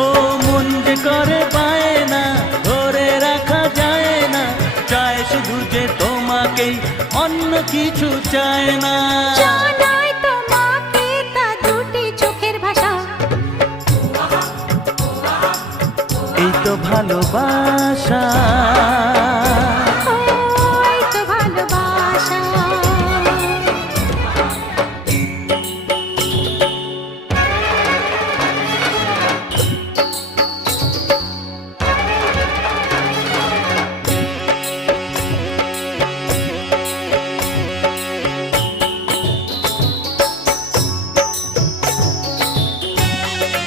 ও মন যে করে পায় না, ধরে রাখা যায় না, চায় শুধু যে তোমাকেই, অন্য কিছু চায় না। জানাই তোমাকে তা দুটি চোখের ভাষা, এই তো ভালোবাসা।